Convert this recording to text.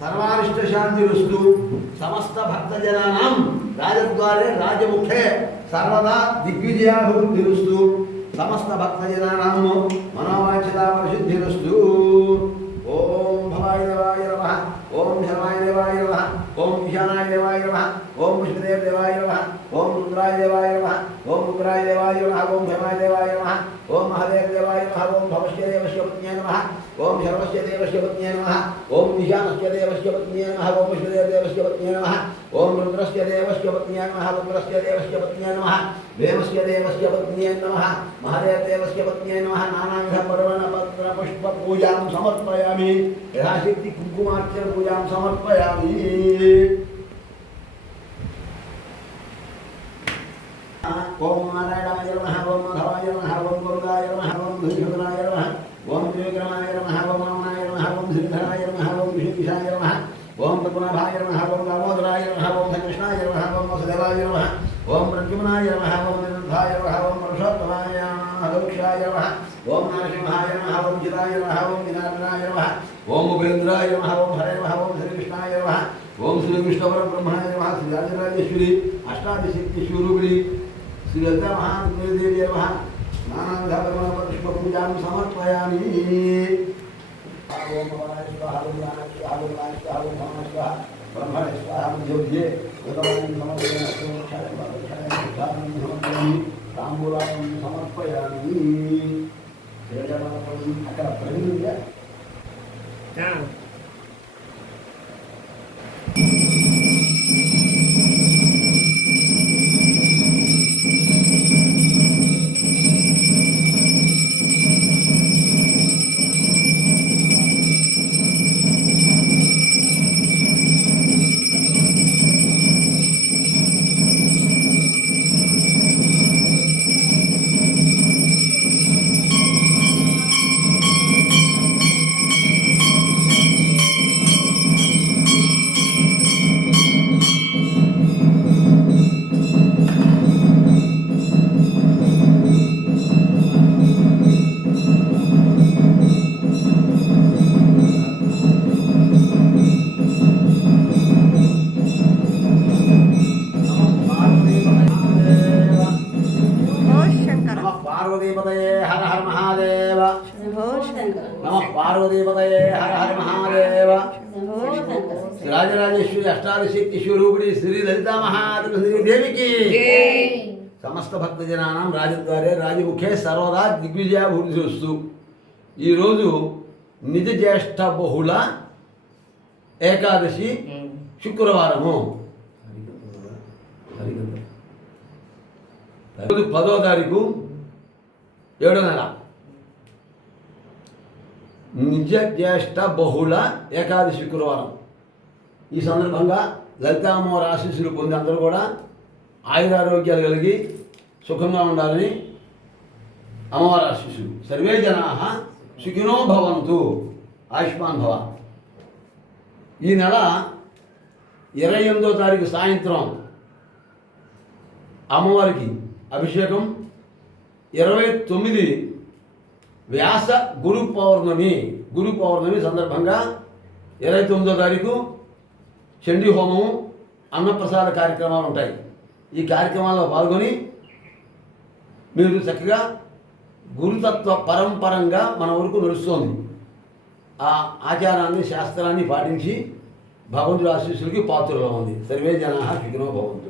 सर्वारिष्ट शांतिरस्तु समस्त भक्तजनानां राजद्वारे राजमुखे सर्वदा दिग्विजयाभिवृद्धिरस्तु समस्त भक्तजनानां मनोवांछिता परिशुद्धिरस्तु। ओम भवाय देवाय नमः, ओम शर्माय देवाय नमः, ओम ईशानाय देवाय नमः, ओम विष्णुदेव देवाय नमः, ओम रुद्राय देवाय नमः, ओम रुद्राय देवाय नमः, ओम भीमाय देवाय नमः, ओम महादेव देवाय नमः, ओम भवस्य देवस्य पत्न्यै नमः, ओम शर्वस्य पूर्वस्य देवस्य पत्न्यै नमः ओम ईशानस्य देवस्य पत्न्यै नमः ओम पश्चिमस्य देवस्य पत्न्यै नमः ओम रुद्रस्य देवस्य पत्न्यै नमः रुद्रस्य देवस्य पत्न्यै नमः वेमस्य देवस्य पत्न्यै नमः महादेव देवस्य पत्न्यै नमः नानाविध पर्वण पत्र पुष्प पूजां समर्पयामि यथाशक्ति कुंकुमार्चन पूजां समर्पयामि ओम नारायणाय नमः ओम माधवाय नमः ओम गोविंदाय नमः ओम धूषणाय नमः ओम त्रिविक्रमाय नमः ओम वामनाय नमः ओम श्रीधराय नमः ओम विष्णुशाय नमः ओम पद्मनाभाय नमः ओम दामोदराय नमः ओम कृष्णाय नमः ओम वसुदेवाय नमः ओम प्रद्युम्नाय नमः ओम निरुद्धाय नमः ओम पुरुषोत्तमाय नमः दक्षाय नमः ओम नरसिंहाय नमः ओम चिदाय नमः ओम विनायकाय नमः ओम उपेन्द्राय नमः ओम हरे नमः ओम श्रीकृष्णाय नमः ओम श्री विष्णुपरब्रह्मणे नमः श्री राजराजेश्वरी अष्टादशक्ति स्वरूपिणी श्री ललिता महादेवी नमः नानाविधपुष्पपूजां समर्पयामि ओम भवाय स्वाहा ओम ज्ञानाय स्वाहा ओम वाणाय स्वाहा ओम धर्माय स्वाहा ब्रह्मणे स्वाहा मध्योध्ये भगवान् समर्पयामि ताम्बूलां समर्पयामि अక్కడ ప్రతినిధిగా पार्वतीपतये हर हर महादेव नमः पार्वतीपतये हर हर महादेव राजराजेश्वरी अष्टादशक्ति स्वरूपिणी श्री ललिता महादेवी देवी की समस्त भक्तजनानां राजद्वारे राजमुखे सर्वदा दिग्विजयाभिवृद्धिस्तु ఈ రోజు నిజ జ్యేష్ఠ బహుళ ఏకాదశి శుక్రవారము 10వ తారీఖు 7వ నెల నిజ జ్యేష్ఠ బహుళ ఏకాదశి శుక్రవారం. ఈ సందర్భంగా లలితా అమ్మవారి ఆశీస్సులు పొంది అందరూ కూడా ఆయురారోగ్యాలు కలిగి సుఖంగా ఉండాలని అమ్మవారి ఆశీస్సులు. సర్వే జనాః సుఖినో భవంతు ఆయుష్మాన్ భవ. ఈ నెల 28వ తారీఖు సాయంత్రం అమ్మవారికి అభిషేకం, 29 వ్యాస గురు పౌర్ణమి సందర్భంగా 29వ తారీఖు చండీ హోమము, అన్నప్రసాద కార్యక్రమాలు ఉంటాయి. ఈ కార్యక్రమాల్లో పాల్గొని మీరు చక్కగా గురుతత్వ పరంపరంగా మన వరకు నడుస్తోంది. ఆ ఆచారాన్ని శాస్త్రాన్ని పాటించి భగవంతుడి ఆశీస్సులకి పాత్రలో ఉంది. సర్వే జనాః సుఖినో భవంతు.